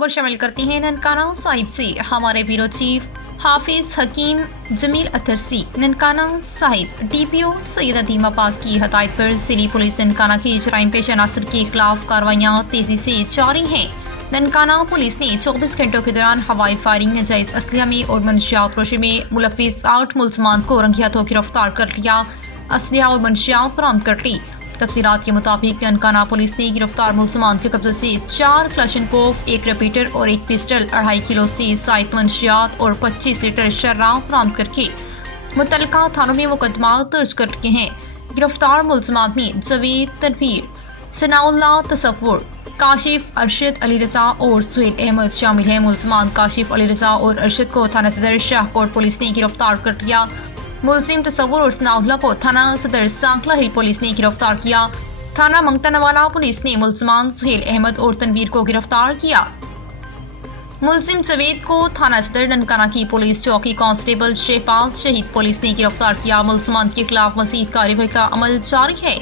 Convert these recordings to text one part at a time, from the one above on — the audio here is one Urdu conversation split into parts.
خبر شامل کرتے ہیں ننکانہ صاحب سے۔ ہمارے بیورو چیف حافظ حکیم جمیل اترسی ننکانہ صاحب ڈی پی او سید عدیم عباس کی ہدایت پر ضلعی پولیس ننکانہ کی جرائم پیشہ عناصر کے خلاف کارروائیاں تیزی سے جاری ہیں۔ ننکانہ پولیس نے 24 گھنٹوں کے دوران ہوائی فائرنگ، ناجائز اسلحہ میں اور منشیات فروشی میں ملوث 8 ملزمان کو رنگے ہاتھوں گرفتار کر لیا، اسلحہ اور منشیات برآمد کر لی۔ تفصیلات کے مطابق ننکانہ پولیس نے گرفتار ملزمان کے قبضے سے 4 کلاشنکوف، 1 ریپیٹر اور 1 پسٹل، 2.5 کلو سے زائد منشیات اور 25 لیٹر شراب برآمد کر کے متعلقہ تھانوں میں مقدمات درج کر لیے ہیں۔ گرفتار ملزمان میں جاوید، تنویر، ثناء اللہ، تصور، کاشف، ارشد، علی رضا اور سہیل احمد شامل ہیں۔ ملزمان کاشف، علی رضا اور ارشد کو تھانہ صدر شاہکوٹ پولیس نے گرفتار کر لیا۔ ملزم تصور اور ثناء اللہ کو تھانہ صدر سانکلا ہل پولیس نے گرفتار کیا۔ تھانہ منگتا نوالا پولیس نے ملزمان سہیل احمد اور تنویر کو گرفتار کیا۔ ملزم جاوید کو تھانہ صدر ننکانہ کی پولیس چوکی کانسٹیبل شہباز شہید پولیس نے گرفتار کیا۔ ملزمان کے خلاف مزید کارروائی کا عمل جاری ہے۔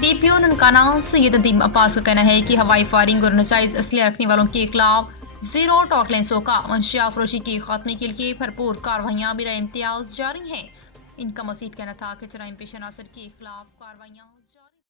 ڈی پی او ننکانہ سید عدیم عباس کا کہنا ہے کہ ہوائی فائرنگ اور ناجائز اسلحہ رکھنے والوں کے خلاف زیرو ٹالرنس ہوگا۔ منشیات فروشی کے خاتمے کے لیے بھرپور کارروائیاں بلا امتیاز جاری ہیں۔ ان کا مزید کہنا تھا کہ جرائم پیشہ عناصر کے خلاف کارروائیاں